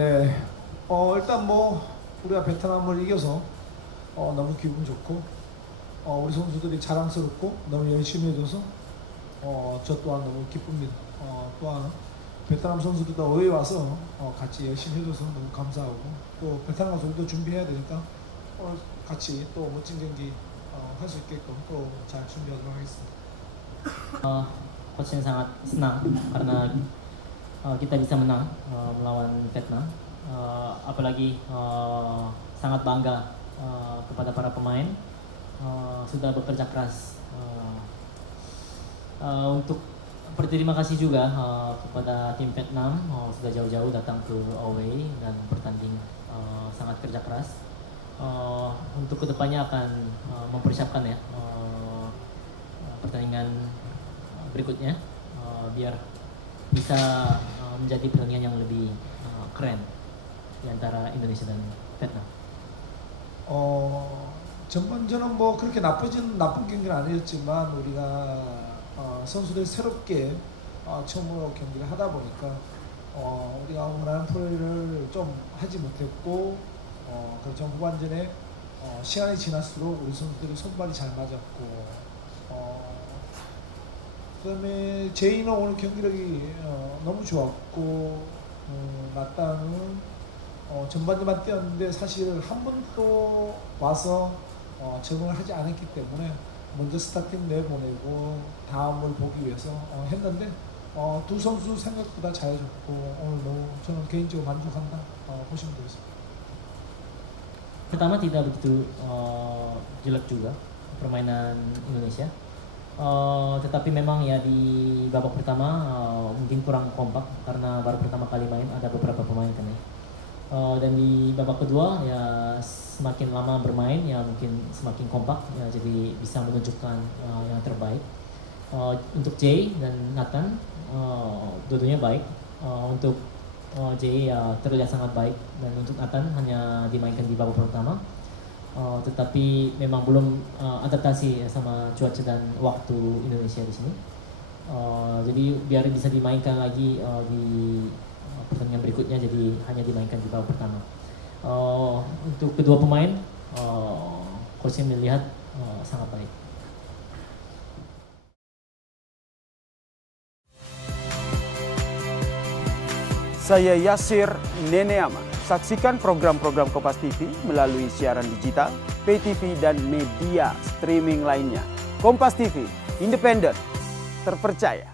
네, 일단 뭐 우리가 베트남을 이겨서 너무 기분 좋고 우리 선수들이 자랑스럽고 너무 열심히 해줘서 저 또한 너무 기쁩니다. 또한 베트남 선수들도 어에 와서 같이 열심히 해줘서 너무 감사하고 또 베트남 가서 우리도 준비해야 되니까 같이 또 멋진 경기 할 수 있게끔 또 잘 준비하도록 하겠습니다. Coachnya sangat senang karena kita bisa menang melawan Vietnam. Apalagi sangat bangga kepada para pemain sudah bekerja keras. Untuk berterima kasih juga kepada tim Vietnam sudah jauh-jauh datang ke away dan bertanding sangat kerja keras. Untuk kedepannya akan mempersiapkan ya pertandingan berikutnya biar bisa menjadi pertandingan yang lebih keren di antara Indonesia dan Vietnam. 전반전은 뭐 그렇게 나쁜 경기는 아니었지만 우리가 선수들이 새롭게 처음으로 경기를 하다 보니까 우리가 원하는 플레이를 좀 하지 못했고 그렇죠. 후반전에 시간이 지날수록 우리 선수들이 손발이 잘 맞았고 그다음에 제이는 오늘 경기력이 너무 좋았고 나땅은 전반전만 뛰었는데 사실 한 번도 와서 적응을 하지 않았기 때문에 먼저 스타팅 내보내고 다음을 보기 위해서 했는데 두 선수 생각보다 잘해줬고 오늘 너무 저는 개인적으로 만족한다 보시면 되겠습니다. Pertama tidak begitu jelek juga permainan Indonesia. Tetapi memang ya di babak pertama mungkin kurang kompak karena baru pertama kali main, ada beberapa pemain kan ya. Dan di babak kedua ya semakin lama bermain ya mungkin semakin kompak ya, jadi bisa menunjukkan yang terbaik. Untuk Jay dan Nathan dua-duanya baik. Untuk Jay ya terlihat sangat baik dan untuk Nathan hanya dimainkan di babak pertama. Tetapi memang belum adaptasi ya sama cuaca dan waktu Indonesia di sini. Jadi biar bisa dimainkan lagi di pertandingan berikutnya, jadi hanya dimainkan di babak pertama. Untuk kedua pemain, coach melihat sangat baik. Saya Yasir Neneama. Saksikan program-program Kompas TV melalui siaran digital, pay TV, dan media streaming lainnya. Kompas TV, independen, terpercaya.